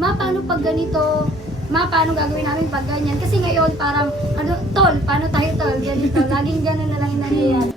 ma, paano pag ganito? Ma, paano gagawin namin pag ganyan? Kasi ngayon, parang, ano, tol, paano tayo tol? Ganito. Laging ganun na lang yung nangyayari.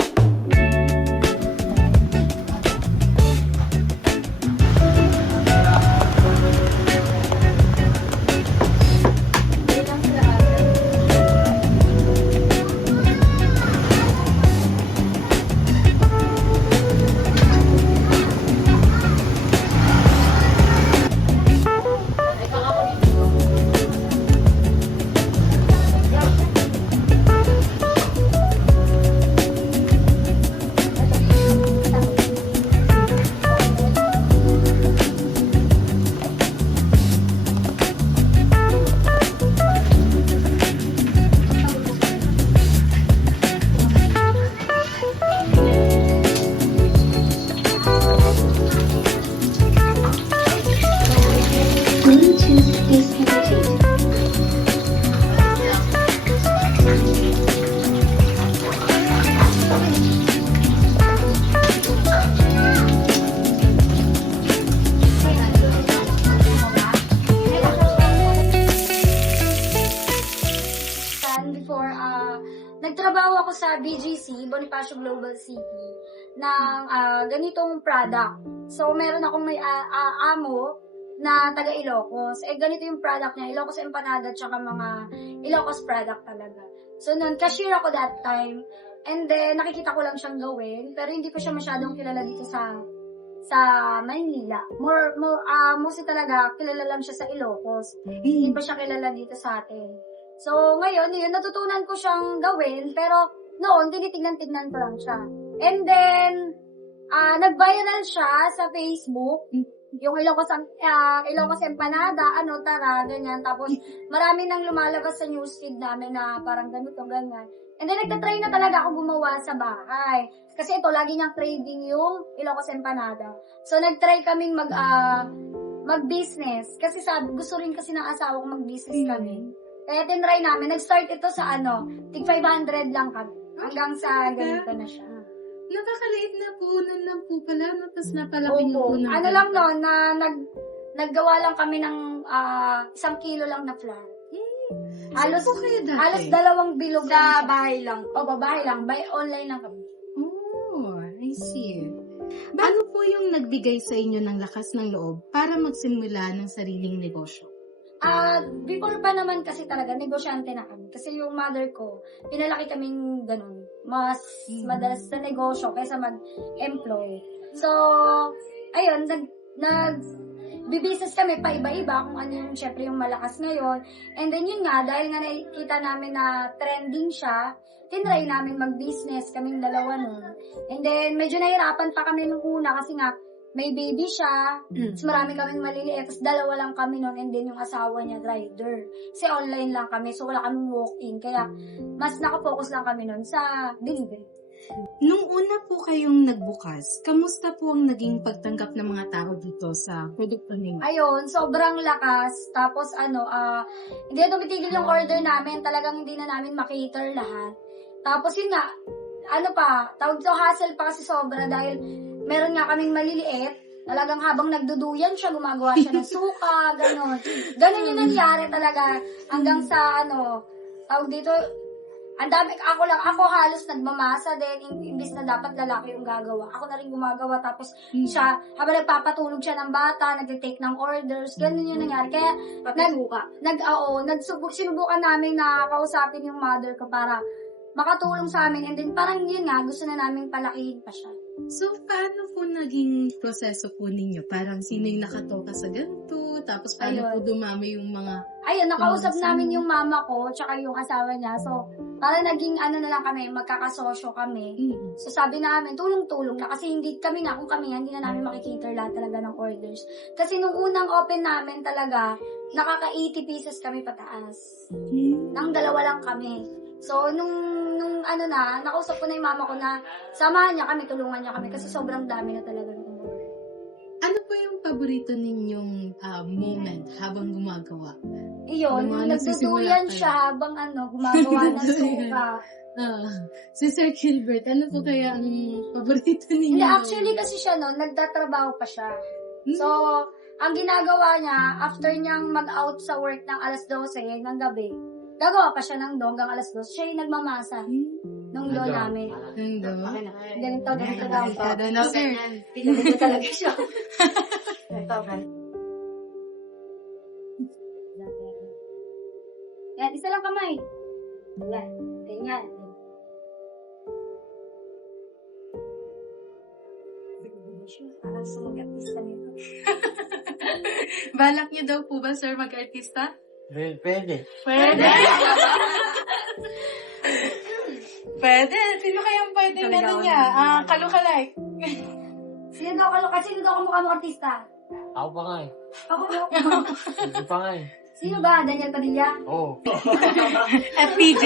Bluetooth disconnected. Before, nagtrabaho ako sa BGC, Bonifacio Global City, ng ganitong product. So, meron akong may amo na taga Ilocos. Ganito yung product niya, Ilocos Empanada, tsaka mga Ilocos product talaga. So, nun, cashier ako that time. And then, nakikita ko lang siyang gawin, pero hindi ko siya masyadong kilala dito sa Maynila. Mostly talaga, kilala lang siya sa Ilocos. Hindi pa siya kilala dito sa atin. So, ngayon, yun, natutunan ko siyang gawin, pero noon, tinitignan-tignan ko lang siya. And then, nag-viral siya sa Facebook, yung Ilocos Empanada, tara, ganyan. Tapos, marami nang lumalabas sa newsfeed namin na parang ganito, ganyan. And then, nagtatry na talaga ako gumawa sa bahay. Kasi ito, lagi niyang craving yung Ilocos Empanada. So, nagtry kaming mag-business. Kasi gusto rin kasi ng asawa ko mag-business kami. Kaya tinry namin. Nag-start ito sa tig 500 lang kami. Hanggang sa ganito na siya. Nakakaliit na punan lang po pala, no? Tapos napalaki yung punan. Ano lang noon, na naggawa lang kami ng 1 kilo lang na flour. Halos, po kayo dati? halos 2 bilog sa bahay lang. O, bahay lang. Online lang kami. Oh, I see. Ano po yung nagbigay sa inyo ng lakas ng loob para magsimula ng sariling negosyo? Before pa naman kasi talaga, negosyante na kami. Kasi yung mother ko, pinalaki kaming ganun. Mas madalas sa negosyo kaysa mag-employ. So, ayun, nag-business kami pa iba-iba kung ano yung syempre yung malakas ngayon. And then yun nga, dahil nga nakikita namin na trending siya, tinry namin mag-business kaming dalawa nun. And then, medyo nahirapan pa kami nung una kasi nga, may baby siya, tapos marami kaming maliliit, tapos 2 lang kami nun, and then yung asawa niya, rider. Kasi online lang kami, so wala kaming walk-in, kaya mas nakafocus lang kami nun sa delivery. Nung una po kayong nagbukas, kamusta po ang naging pagtanggap ng mga tao dito sa produkto ninyo? Ayun, sobrang lakas, tapos hindi na tumitigil yung order namin, talagang hindi na namin makater lahat. Tapos yun nga, tawag to hassle pa kasi sobra dahil meron nga kaming maliliit, talagang habang nagduduyan siya, gumagawa siya ng suka, gano'n. Gano'n yung nangyari talaga hanggang sa tawag dito, ang dami, ako halos nagmamasa din, imbis na dapat lalaki yung gagawa. Ako na rin gumagawa, tapos siya, habang nagpapatulog siya ng bata, nag-take ng orders, gano'n yung nangyari. Kaya, sinubukan namin na kausapin yung mother ko para makatulong sa amin, and then parang yun nga, gusto na namin palakihin pa siya. So, paano po naging proseso po ninyo? Parang sino yung nakatoka sa ganito? Tapos paano po dumami yung mga... Ayun, nakausap namin yung mama ko, tsaka yung asawa niya. So, parang naging na lang kami, magkakasosyo kami. So, sabi namin, tulong-tulong na. Kasi hindi kami nga, kung kami nga, hindi na namin makikita lahat talaga ng orders. Kasi nung unang open namin talaga, nakaka-80 pieces kami pataas. Nang 2 lang kami. So, nung nakausap ko na yung mama ko na samahan niya kami, tulungan niya kami kasi sobrang dami na talaga ng order. Ano po yung paborito ninyong moment habang gumagawa? Iyon, nagduduyan siya habang gumagawa ng suka. Si Sir Gilbert, ano po kaya ang paborito ninyo? Hindi, actually kasi siya nagtatrabaho pa siya. So, ang ginagawa niya, after niyang mag-out sa work ng alas 12 ng gabi, gagawa pa siya ng do hanggang alas 12. Siya yung nagmamasa ng do namin. Nando. Ganito daw. No, sir. Ganito talaga siya. Yan, isa lang kamay. Yan, ganyan. Parang sumagat-isa nito. Balak niyo daw po ba, sir, mag-artista? Pwede. Pwede. Pwede. Sino kayang pwede na niya? Kalukalay. Sino daw kamukha mo artista? Ako pa nga eh. Ako. Hindi pa nga eh. Sino ba? Daniel Padilla? Oo. FPJ.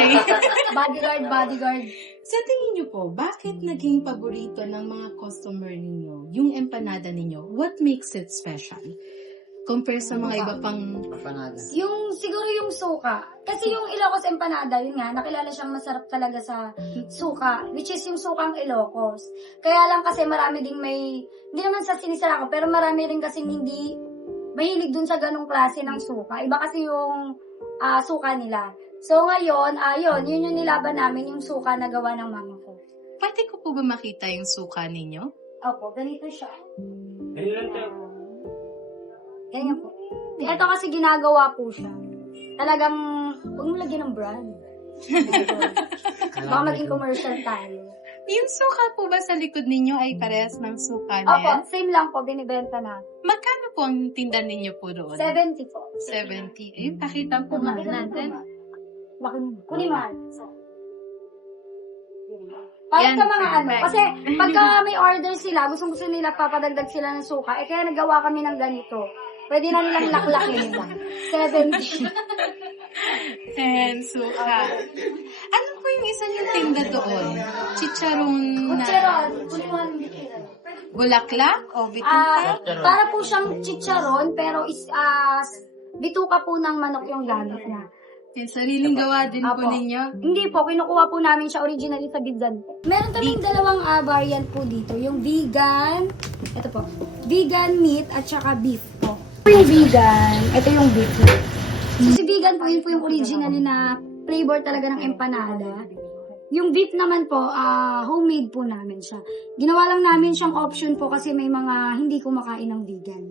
Bodyguard. Sa tingin niyo po, bakit naging paborito ng mga customer ninyo yung empanada ninyo? What makes it special? Compare sa mga iba pang... Panada. Siguro yung suka. Kasi yung Ilocos empanada, yun nga, nakilala siyang masarap talaga sa suka, which is yung sukang Ilocos. Kaya lang kasi marami ding hindi naman sa sinisira ko, pero marami rin kasing hindi mahilig dun sa ganong klase ng suka. Iba kasi yung suka nila. So ngayon, yun yung nilaban namin, yung suka na gawa ng mama ko. Pwede ko po ba makita yung suka ninyo? Opo, ganito siya. Ganyan. Ganyan po. Ito kasi ginagawa po siya. Talagang, huwag mo lagyan ng brand. Baka maging commercial tayo. Yung suka po ba sa likod ninyo ay parehas ng suka na Opo, yan? same lang po, binibenta na. Magkano po ang tinda ninyo po doon? 70 po. 70. Eh, pakita po nga natin. Kunin mo. Para Yan, sa mga perfect. kasi pagka may order sila, gusto nila papadagdag sila ng suka, kaya nagawa kami ng ganito. Pwede na nilang laklakin. 70. And suka. Ano po yung isa niyong tinda doon? Chicharon na Chicharon. bulaklak o bituka? Para po siyang chicharon, pero bituka po ng manok yung gamit na. Yung sariling gawa din po Apo. ninyo? Hindi po, kinukuha po namin siya originally sa Bizan po. Meron kaming dalawang variant po dito. Yung vegan, ito po, vegan meat at saka beef po. Yung vegan, ito yung beef meat. So si vegan po, yun po yung originally na flavor talaga ng empanada. Yung beef naman po, homemade po namin siya. Ginawa lang namin siyang option po kasi may mga hindi kumakain ng vegan.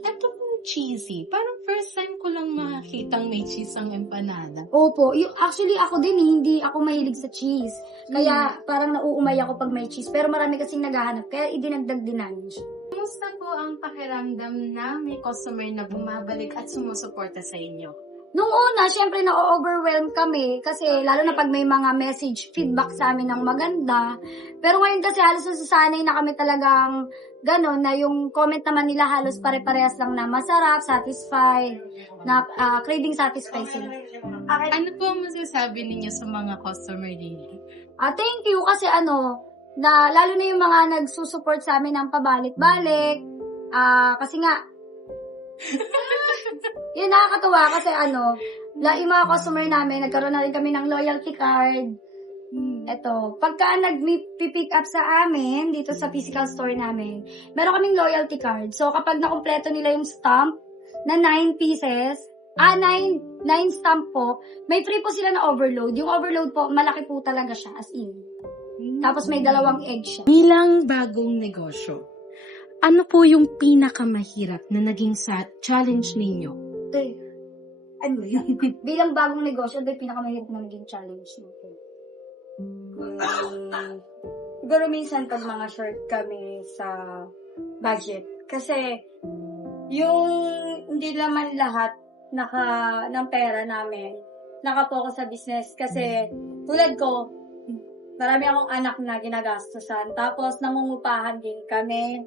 Ito po cheesy. Parang first time ko lang makakitang may cheese ang empanada. Opo, actually ako din hindi ako mahilig sa cheese. Kaya parang nauumay ako pag may cheese. Pero marami kasing naghahanap, kaya idinagdag din namin siya. Kumusta po ang pakiramdam na may customer na bumabalik at sumusuporta sa inyo? Nung una, syempre na-overwhelm kami kasi lalo na pag may mga message, feedback sa amin ng maganda. Pero ngayon kasi halos nasasanay na kami talagang gano'n na yung comment naman nila halos pare-parehas lang na masarap, satisfied, na craving satisfied sila. Ano po ang masasabi ninyo sa mga customer ninyo? Thank you kasi na lalo na yung mga nagsusupport sa amin ng pabalik-balik. Kasi nga, yun nakakatuwa kasi yung mga customer namin, nagkaroon na rin kami ng loyalty card. Eto, pagka nag-pick up sa amin, dito sa physical store namin, meron kaming loyalty card. So, kapag nakumpleto nila yung stamp na 9 pieces, 9 stamp po, may free po sila na overload. Yung overload po, malaki po talaga siya, as in. Tapos may 2 egg siya. Bilang bagong negosyo, ano po yung pinakamahirap na naging challenge ninyo? Ano yun? Bilang bagong negosyo, ito yung pinakamahirap na naging challenge natin. Siguro minsan pag mga short kami sa budget. Kasi yung hindi naman lahat ng pera namin nakapokus sa business. Kasi tulad ko, marami akong anak na ginagastosan. Tapos nangungupahan din kami.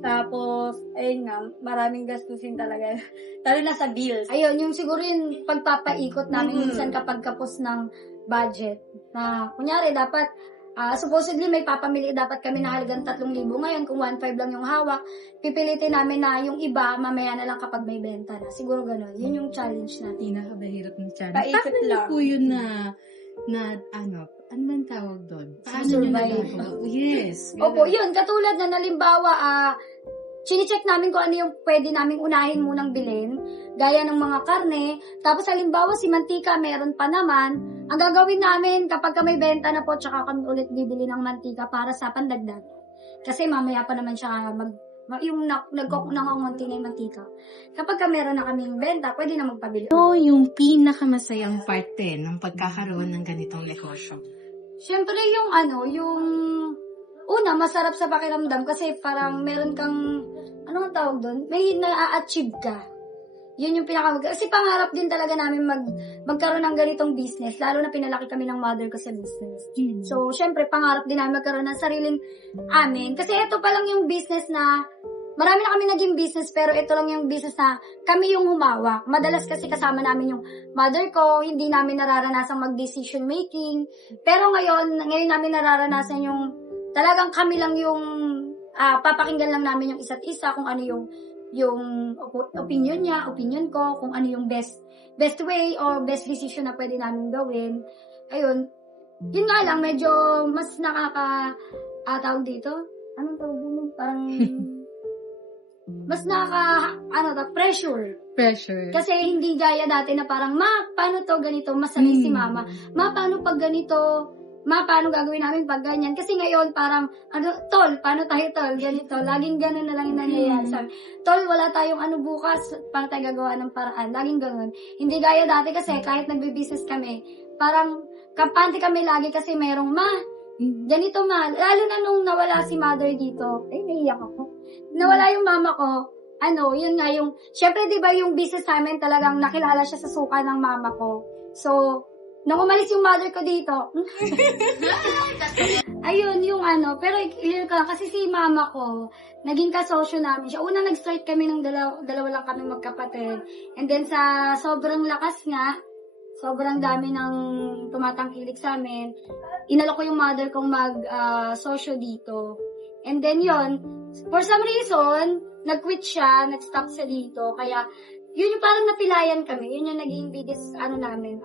Tapos, ayun nga, maraming gastusin talaga. Lalo na sa bills. Ayun, yung siguro yung pagpapaikot namin minsan kapag kapos ng budget. Na, kunyari, dapat, supposedly may papamili dapat kami na halagang 3,000. Ngayon, kung 1,500 lang yung hawak, pipilitin namin na yung iba, mamaya na lang kapag may benta na. Siguro ganun. Yun yung challenge natin. Pinakamahirap ng challenge. Paikot Paano niyo lang. po yun ano man tawag doon? Paano niyo Survive. nagagawa? Yes. Opo, yun, katulad na nalimbawa, chine-check namin kung ano yung pwede naming unahin munang bilhin, gaya ng mga karne. Tapos halimbawa si mantika meron pa naman, ang gagawin namin kapag may benta na po, tsaka kami ulit bibili ng mantika para sa pandagdag. Kasi mamaya pa naman siya yung nangangunti na yung mantika. Kapag meron na kaming benta, pwede na magpabili. Ano yung pinakamasayang parte ng pagkakaroon ng ganitong negosyo? Siyempre yung una, masarap sa pakiramdam kasi parang meron kang, ano ang tawag doon? May na-achieve ka. Yun yung kasi pangarap din talaga namin magkaroon ng ganitong business, lalo na pinalaki kami ng mother ko sa business. So, syempre, pangarap din namin magkaroon ng sariling amin. Kasi ito pa lang yung business na, marami na kami naging business, pero ito lang yung business na kami yung humawak. Madalas kasi kasama namin yung mother ko, hindi namin nararanasang mag-decision making. Pero ngayon namin nararanasan yung, talagang kami lang yung, papakinggan lang namin yung isa't isa, kung ano yung opinion niya, opinion ko, kung ano yung best way or best decision na pwede namin gawin. Ayun. Yun nga lang, medyo mas tawag dito? Anong tawag dito? Parang, mas pressure. Pressure. Kasi hindi gaya dati na parang, paano to ganito? Masanay si mama. Paano pag ganito? Paano gagawin namin pag ganyan? Kasi ngayon parang, tol, paano tayo tol? Ganito. Laging ganun na lang yung nangyayari. Sabi, tol, wala tayong bukas, paano tayo gagawa ng paraan? Laging ganun. Hindi gaya dati kasi kahit nagbe-business kami, parang kampante kami lagi kasi merong ganito lalo na nung nawala si mother dito. Ay, naiyak ako. Nawala yung mama ko. Yun nga yung, syempre diba yung business namin talagang nakilala siya sa suka ng mama ko. So, nung umalis yung mother ko dito, ayun, yung pero clear ka, kasi si mama ko, naging kasosyo namin siya. Una, nag-start kami ng dalawa lang kami magkapatid. And then, sa sobrang lakas nga, sobrang dami ng tumatangkilik sa amin, inalok ko yung mother kong mag-sosyo dito. And then, yun, for some reason, nag-quit siya, nag-stop siya dito. Kaya, yun yung parang napilayan kami. Yun yung naging biggest, namin,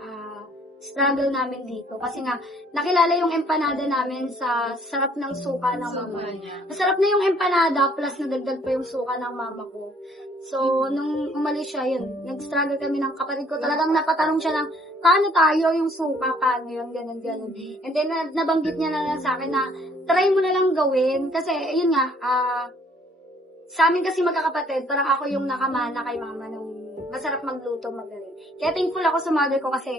struggle namin dito. Kasi nga, nakilala yung empanada namin sa sarap ng suka ng mama. Masarap na yung empanada, plus nadagdag pa yung suka ng mama ko. So, nung umalis siya, yun, nag-struggle kami ng kapatid ko. Talagang napatanong siya ng, paano tayo yung suka, paano yun, ganun. And then, nabanggit niya na lang sa akin na, try mo na lang gawin. Kasi, yun nga, sa amin kasi magkakapatid, parang ako yung nakamana kay mama nung masarap magluto, magaling. Kaya thankful ako sa mother ko kasi,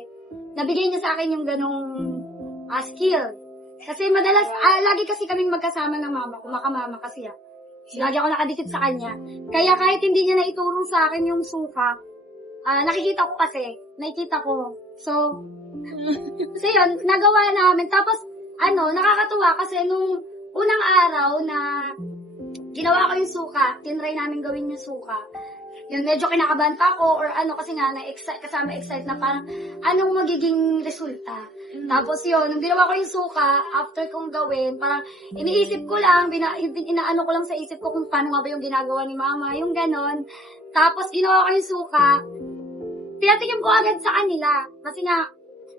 nabigay niya sa akin yung ganong skill. Kasi madalas, lagi kasi kaming magkasama ng mama ko, makamama kasi ako. Lagi ako nakadikit sa kanya. Kaya kahit hindi niya naitulong sa akin yung suka, nakikita ko. So yun, nagawa namin. Tapos, nakakatuwa kasi nung unang araw na ginawa ko yung suka, tinry namin gawin yung suka. Yun, medyo kinakabahan pa ako or kasi nga, kasama excite na parang anong magiging resulta. Tapos yun, nung ginawa ko yung suka, after kong gawin, parang iniisip ko lang, inaano ko lang sa isip ko kung paano nga ba yung ginagawa ni mama, yung ganon. Tapos ginawa ko yung suka, tinatingin ko agad sa kanila. Kasi nga,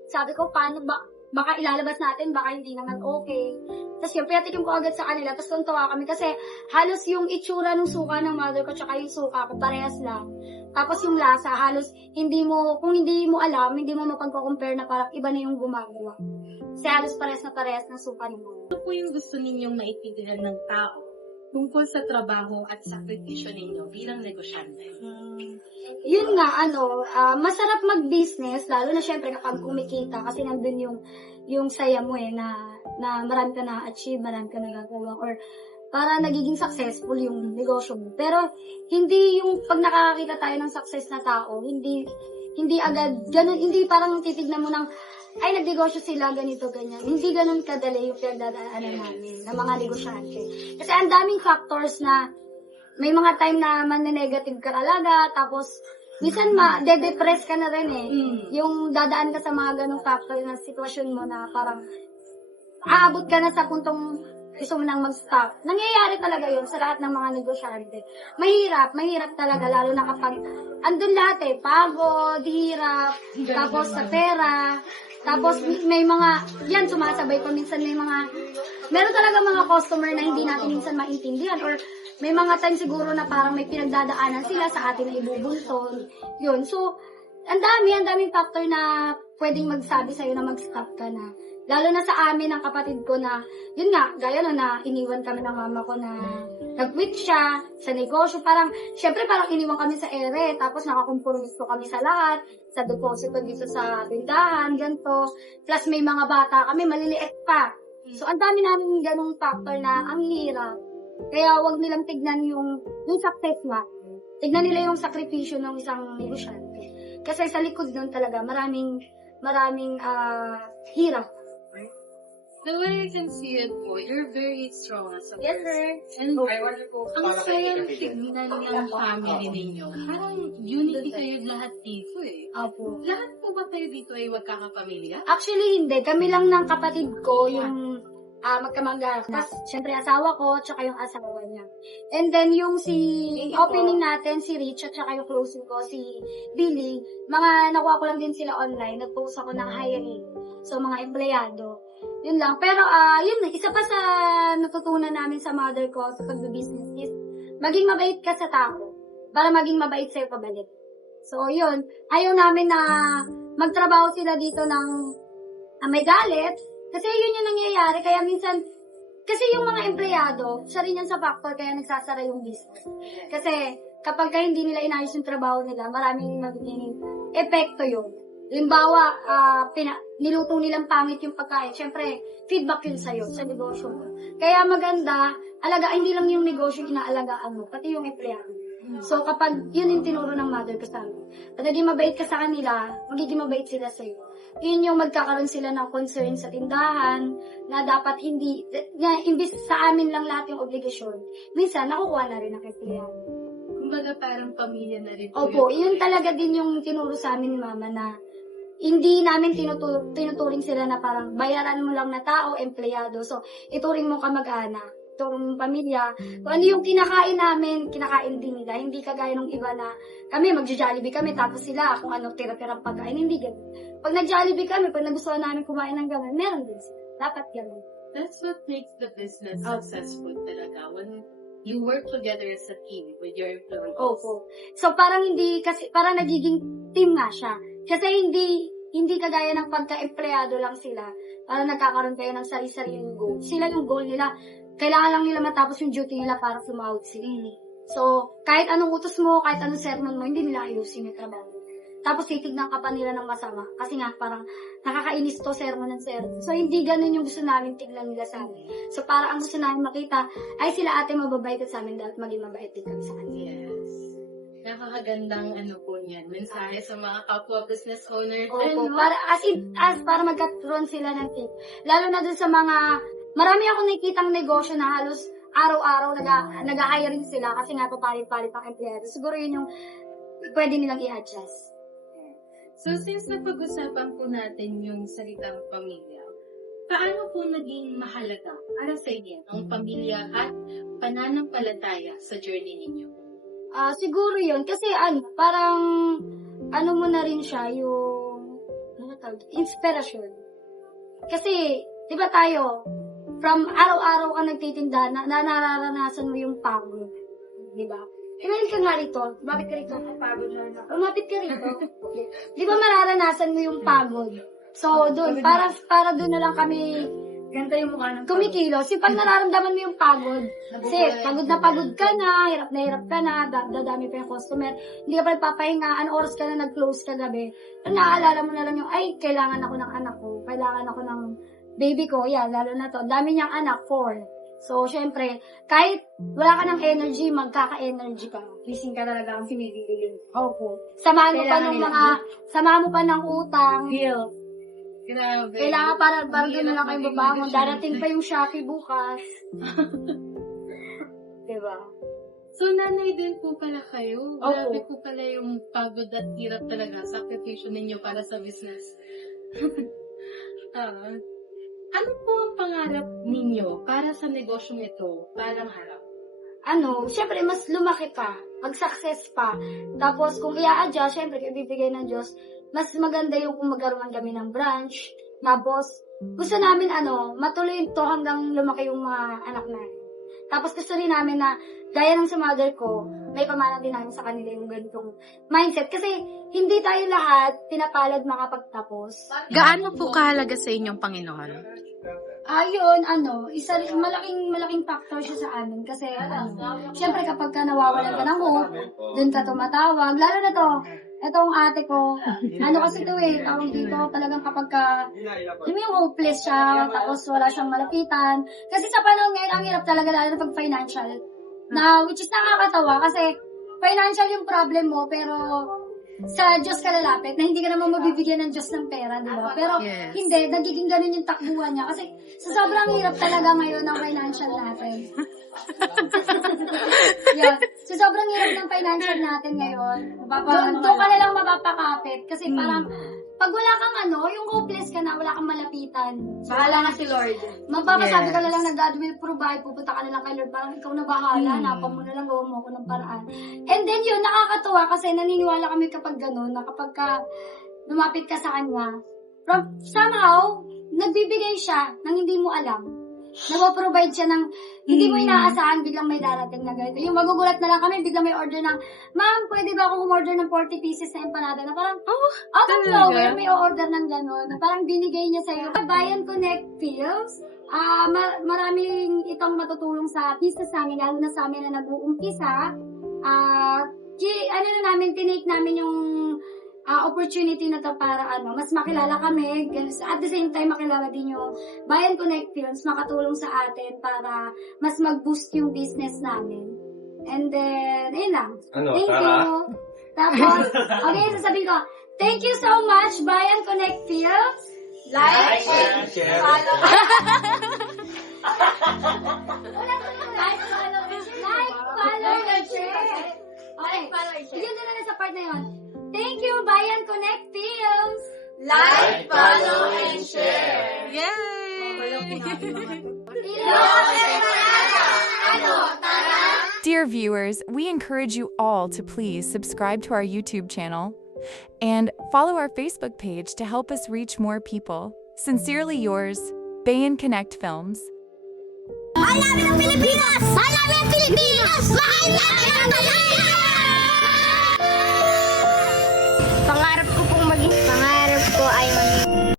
sabi ko, paano baka ilalabas natin, baka hindi naman okay. Tapos yun, pinatikim ko agad sa kanila, tapos tuntua kami kasi halos yung itsura ng suka ng mother ko tsaka yung suka ko, parehas lang. Tapos yung lasa, halos kung hindi mo alam, hindi mo mapagko-compare na parang iba na yung gumagawa. Kasi halos parehas ng suka ni mother. Ano po yung gusto ninyong maitindihan ng tao tungkol sa trabaho at sakripisyo ninyo bilang negosyante? Yun nga, masarap mag-business, lalo na syempre kapag kumikita, kasi nandun yung saya mo na marami ka na-achieve, marami ka nagagawa, or para nagiging successful yung negosyo mo. Pero, hindi yung pag nakakakita tayo ng success na tao, hindi agad, ganun, hindi parang titignan mo ng, ay, nagnegosyo sila, ganito, ganyan. Hindi ganun kadali yung pinagdadaanan namin ng mga negosyante. Kasi ang daming factors na, may mga time na man-negative ka talaga, tapos, minsan de-depress ka na rin eh. Yung dadaan ka sa mga ganung factor na sitwasyon mo na parang, aabot ka na sa puntong gusto mo nang mag-stop. Nangyayari talaga yun sa lahat ng mga negosyante. Mahirap talaga, lalo na kapag andun lahat eh, pagod, hirap, tapos sa pera, tapos may mga, yan sumasabay pa minsan meron talaga mga customer na hindi natin minsan maintindihan or may mga time siguro na parang may pinagdadaanan sila sa atin na ibubuntun. Yun. So, ang daming factor na pwedeng magsabi sa'yo na mag-stop ka na. Lalo na sa amin ng kapatid ko na, yun nga, gaya na iniwan kami ng mama ko na nag-quit siya sa negosyo. Parang, syempre parang iniwan kami sa ere, tapos nakakompromiso kami sa lahat, sa deposito dito sa tindahan, ganito. Plus may mga bata kami, maliliit pa. So, ang dami namin ganung factor na ang hirap. Kaya wag nilang tignan yung success na. Tignan nila yung sakripisyo ng isang negosyante. Kasi sa likod nun talaga, maraming hirap. The way I can see it po, you're very strong as a Yes, sir. And ang sayang tignan ng family ninyo. Parang unity kayo lahat dito eh. Apo. Lahat po ba kayo dito ay magkakapamilya? Actually, hindi. Kami lang ng kapatid ko yung magkamag-anak. Tapos, syempre, asawa ko, tsaka yung asawa niya. And then, yung opening natin, si Rich, at tsaka yung closing ko, si Billy, nakuha ko lang din sila online. Nag-post ako ng hiring. So, mga empleyado. Yun lang. Pero, yun, isa pa sa natutunan namin sa mother ko sa pag-business is, maging mabait ka sa tao para maging mabait sa'yo pabalik. So, yun. Ayaw namin na magtrabaho sila dito ng may galit. Kasi yun yung nangyayari. Kaya minsan, kasi yung mga empleyado, isa rin yan sa factor kaya nagsasara yung business. Kasi kapag hindi nila inayos yung trabaho nila, maraming magiging epekto yun. Limbawa, niluto nilang pangit yung pagkain. Siyempre, feedback yun sa'yo, sa negosyo mo. Kaya maganda, hindi lang yung negosyo inaalagaan mo, pati yung empleyado. So, kapag yun yung tinuro ng mother ko sa amin, pag naging mabait ka sa kanila, magiging mabait sila sa'yo. Yun yung magkakaroon sila ng concern sa tindahan, na dapat imbis sa amin lang lahat yung obligasyon, minsan, nakukuha na rin ang empleyado. Kumbaga parang pamilya na rin po. Opo, yun talaga din yung tinuro sa amin ni mama na hindi namin tinuturing sila na parang bayaran mo lang na tao, empleyado. So, ituring mo kamag-anak, itong pamilya. Kung ano yung kinakain namin, kinakain din nila. Hindi kagaya ng iba na kami, mag-Jollibee kami, tapos sila kung ano tira-tirang pagkain. Hindi ganun. Pag nag-Jollibee kami, pag nagustuhan namin kumain ng ganun, meron din sila. Dapat ganun. That's what makes the business successful talaga. When you work together as a team with your employees. Opo. So, parang nagiging team nga siya. Kasi hindi kagaya ng pagka-empleyado lang sila. Parang nagkakaroon kayo ng sarili-sariling goal. Sila yung goal nila. Kailangan lang nila matapos yung duty nila para sumahod sila. So, kahit anong utos mo, kahit anong sermon mo, hindi nila ayusin yung trabaho. Tapos titignan ka pa nila ng masama. Kasi nga, parang nakakainis to sermon ng sermon. So, hindi ganun yung gusto namin tignan nila sa amin. So, parang ang gusto namin makita, ay sila ate mababait at sa amin, dapat maging mabait din kami sa kanila. Yes. Nakakagandang po niyan. Mensahe sa mga kapwa business owners. Opo, para magkaturon sila ng tip. Lalo na dun sa mga, marami ako nakikitang negosyo na halos araw-araw nag-hiring sila kasi nga papalit-palit ang empleyado. Siguro yun yung pwede nilang i-adjust. So, since napag-usapan po natin yung salitang pamilya, paano po naging mahalaga para sa inyo ang pamilya at pananampalataya sa journey ninyo? Siguro yun. Kasi parang, mo na rin siya, yung, inspirasyon. Kasi, di ba tayo, from araw-araw ka nagtitinda, nararanasan mo yung pagod. Di ba? Kailan ka nga rito? Lumapit ka rito. Pagod na. Lumapit ka rito. Di ba mararanasan mo yung pagod? So, doon, para doon na lang kami Ganda yung mukha ng kumikilos. Pag nararamdaman mo yung pagod, kasi pagod na pagod ka na, hirap ka na, dadami pa yung customer, hindi ka pa nagpapahinga, oras ka na nag-close ka gabi, naaalala mo na lang yung, ay, kailangan ako ng anak ko, kailangan ako ng baby ko, yan, lalo na to, dami niyang anak, 4. So, syempre, kahit wala ka ng energy, magkaka-energy ka. Gising ka talaga ang sinigiling. Opo. Samahan mo pa ng utang. Guilt. Grabe. Kailangan para doon na lang kayo babangon. Darating pa yung Shopee bukas. Diba? So, nanay din po pala kayo. Opo. Grabe po pala yung pagod at hirap talaga. Sakripisyo ninyo para sa business. Ano po ang pangarap ninyo para sa negosyong ito? Parang harap. Syempre, mas lumaki pa. Mag-success pa. Tapos, kung i-a-adjust, syempre, ibibigay ng Diyos, mas maganda yung kung magkaroon kami ng branch. Tapos, gusto namin, matuloy ito hanggang lumaki yung mga anak namin. Tapos gusto rin namin na, gaya ng sa mother ko, may pamana din namin sa kanila yung ganitong mindset. Kasi hindi tayo lahat pinapalad makapagtapos. Gaano po kahalaga sa inyong Panginoon? Ayun, malaking factor siya sa amin. Kasi, syempre kapag ka nawawalan ka ng hope, dun ka tumatawag. Lalo na to, etong ate ko, kasi to tawag dito, talagang kapag ka, yung hopeless siya, tapos wala siyang malapitan. Kasi sa panahon ngayon, ang hirap talaga, lalo na pag financial. Which is nakakatawa, kasi financial yung problem mo, pero sa Diyos ka lalapit, na hindi ka naman mabibigyan ng Diyos ng pera, di ba? Pero Yes. hindi, nagiging ganun yung takbuhan niya. Kasi sa sobrang hirap talaga ngayon ng financial natin. Yun. Sa sobrang hirap ng financial natin ngayon, doon ka na lang mapapakapit. Kasi parang, pag wala kang yung hopeless ka na, wala kang malapitan. Bahala na si Lord. Magpapasabi ka Yes. na lang na God will provide, pupunta ka na lang kay Lord, parang ikaw na bahala, napang mo na lang, gawa mo ako ng paraan. And then yun, nakakatuwa kasi naniniwala kami kapag ganun, na kapag ka lumapit ka sa Kanya, somehow, nagbibigay siya ng hindi mo alam. Nagpo-provide siya ng hindi mo inaasahan, biglang may darating na ganito. Yung magugulat na lang kami, biglang may order ng, ma'am, pwede ba akong umorder ng 40 pieces na empanada? Na parang, out of talaga? nowhere, may order ng gano'n. Na parang binigay niya sa'yo. Bayan Connect Feels, maraming itong matutulong sa business namin, lalo na sa amin na nag-uumpisa. Tinake namin yung opportunity na to para mas makilala kami. At the same time, makilala din yung Bayan Connect Films, makatulong sa atin para mas mag-boost yung business namin. And then, ayun lang. Thank you. Tapos, okay, sasabihin ko, thank you so much, Bayan Connect Films. Like, share, follow. Like, follow, and share. Okay, yun na lang sa part na yun. Thank you, Bayan Connect Films. Like, follow, and share. Yay! Dear viewers, we encourage you all to please subscribe to our YouTube channel and follow our Facebook page to help us reach more people. Sincerely yours, Bayan Connect Films. I love you, Pilipinas! I love you,